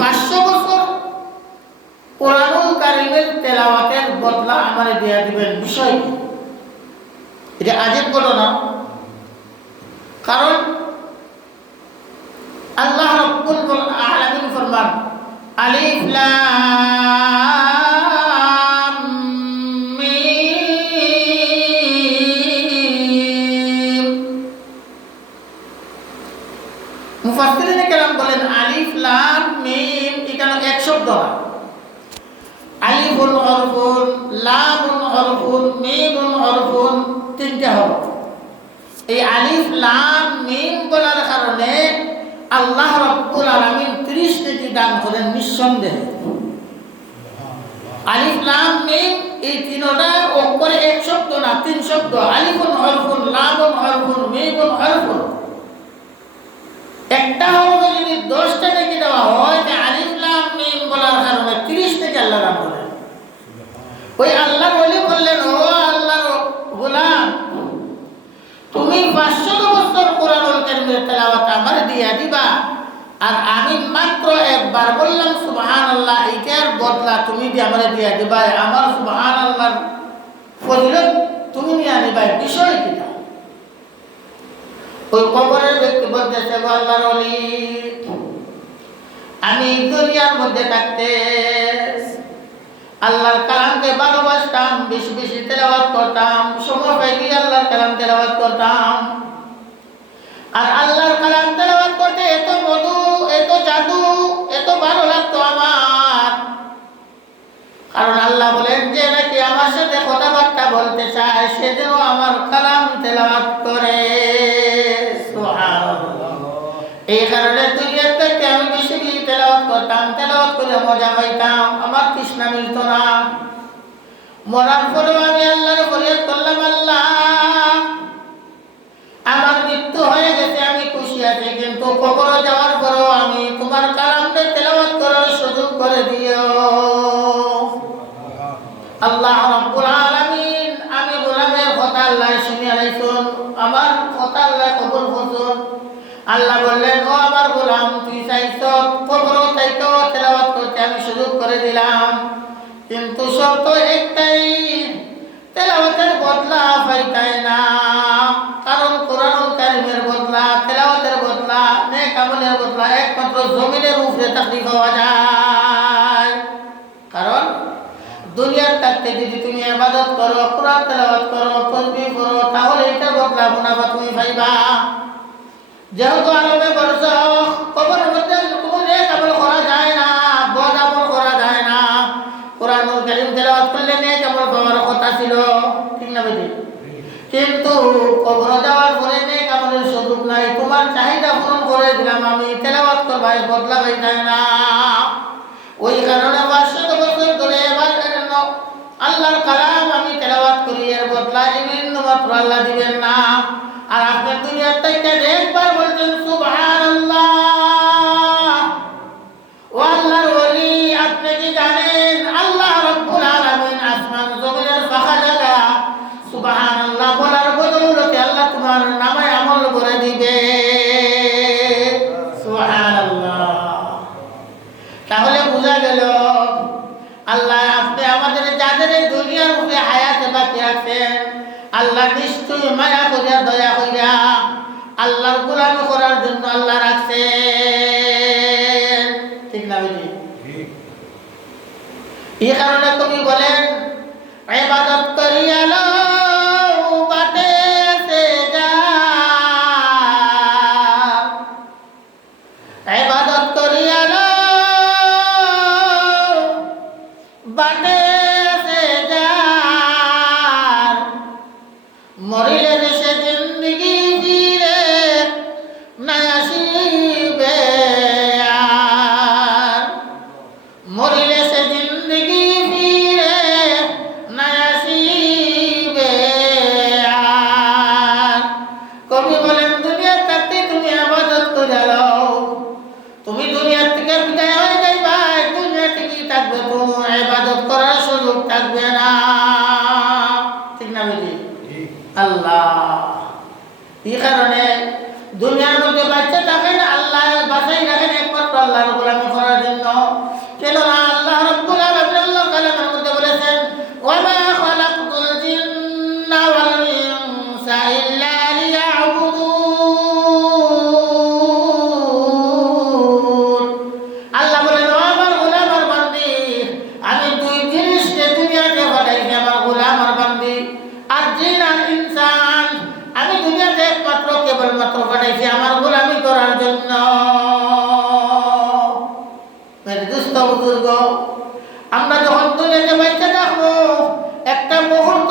500 বছর কোরআনুল কারীমের তেলাওয়াতের বদলা আমারে দিয়ে দিবেন, বিষয় কি? এটা আজীব ঘটনা। কারণ আল্লাহ রাব্বুল আলামিন ফরমান, আলিফ লাম মিম। মুফাসসিরিনে কেরাম বলেন আলিফ লাম মিম এটা এক শব্দ না। আলিফুন হরফুন, লামুন হরফুন, মিমুন হরফুন, তিনটা হরফ। এই আলিফ লাম মিম বলার কারণে আল্লাহ রাব্বুল আলামিন 30 নেকি দান করেন নিঃসন্দেহে। আলিফ লাম মিম এই তিনটা অক্ষরে এক শব্দ না, 3 শব্দ। আলিফুন হরফুন, লামুন হরফুন, মিমুন হরফুন। একটা হরফে যদি 10টা নেকি দেওয়া হয়, যে আলিফ লাম মিম বলার কারণে 30 নেকি আল্লাহ দান করেন। ওই আল্লাহ বলে বললেন, ও আল্লাহর গোলাম, তুমি 500 বছর কোরআনুল কারীমের তেলাওয়াত আমার দিয়া দিবা, আর আমি মাত্র একবার বললাম সুবহানাল্লাহ, এটার বদলা তুমি আমারে দিয়া দিবা। আমার সুবহানাল্লাহর ফজিলত তুমি নিয়ে নিবা, বিষয় কি? ওই কবরের ব্যক্তি বলতেছে, আল্লাহর ওলি, আমি দুনিয়ার মধ্যে থাকতে আল্লাহর কালামকে ভালোবাসতাম, বেশি বেশি তেলাওয়াত করতাম, সময় পাইলে আল্লাহর কালাম তেলাওয়াত করতাম। আর আল্লাহর কালাম তেলাওয়াত করতে এত মধু, এত জাদু, এত ভালো লাগতো আমার। কারণ আল্লাহ বলেন যে নাকি আমার সাথে কথাবার্তা বলতে চায়, সে যেন আমার কালাম তেলাওয়াত করে। সুবহানাল্লাহ। এই কারণে দুনিয়ার থেকে আমি বেশি বেশি তেলাওয়াত করতাম, তেলাওয়াত করে মজা পাইতাম, আমার তৃষ্ণা মিলত না। মরার পরেও আমি আল্লাহর ফরিয়াদ করলাম, আল্লাহ আমার মৃত্যু হয়ে গেছে, আমি খুশি আছি, কিন্তু কবরে যাওয়ার পরেও আমি তোমার কালামটা তেলাওয়াত করার সুযোগ করে দিও। আল্লাহ রাব্বুল আলামিন, আমি গোলামের কথা আল্লাহ শুনিয়া লাইছুন, আমার কথা আল্লাহ কবুল করছুন। আল্লাহ বললেন, ও আমার গোলাম, তুই চাইছ কবর চাইতো তেলাওয়াত করতে, আমি সুযোগ করে দিলাম, কিন্তু শর্ত একটাই, তেলাওয়াতের বদলা পাইতাই না। কারণ কোরআনুল কারীমের বদলা, তেলাওয়াতের বদলা, নেক আমলের বদলা একমাত্র জমিনের উপরে তাকলিফ পাওয়া যায়। কারণ দুনিয়ার থাকতে যদি তুমি ইবাদত করো, কোরআন তেলাওয়াত করো, তাসবিহ করো, তাহলে এটা বদলা মুনাফা তুমি পাইবা। যেহেতু আলমে বর্ষ কবরের মধ্যে কোনো নেক আমল করা যায় না, বদ আমল করা যায় না। কোরআনুল কারীম তেলাওয়াত করলে নেক আমল পাওয়ার কথা ছিল, ঠিক না বেটি? কিন্তু কবর যাওয়ার পরে নেক আমলের সুযোগ নাই। তোমার চাহিদা পূরণ করে দিলাম আমি, তেলাওয়াত করবাই, বদলা পাই যায় না। ওই কারণে 500 বছর ধরে এবার আল্লাহর কালাম আমি তেলাওয়াত করি, এর বদলা এমন মাত্র আল্লাহ দিবেন না। আর আপনি দুনিয়ার থেকে একবার বলছেন সুবহানাল্লাহ। ও আল্লাহর ওলি, আপনি কি জানেন আল্লাহ রাব্বুল আলামিন আসমান জমিনের ফাঁকা জায়গা সুবহানাল্লাহ বলার বদৌলতে আল্লাহ তোমার নামে আমল করে দিবে। সুবহানাল্লাহ। তাহলে বোঝা গেল আল্লাহ আপনি আমাদের যাদের দুনিয়ার উপরে হায়াতে বাকি রাখছেন, আল্লাহ নিশ্চয়ই মায়া করিয়া দয়া করিয়া আল্লাহর গোলামি করার জন্য আল্লাহ রাখছেন, ঠিক না বুঝি? এই কারণে তুমি বলেন, ইবাদত করিয়া লও বাটে সে যা, ইবাদত করিয়া লও বাটে সে যা, মরিলে দেশে জিন্দগি জিরে না আসিবে আর, মরিলে সে জিন্দগি জিরে না আসিবে মেরে দুস্থ বুজুর্গ, আমরা যখন দুনিয়াতে বাইচা থাকবো একটা মুহূর্ত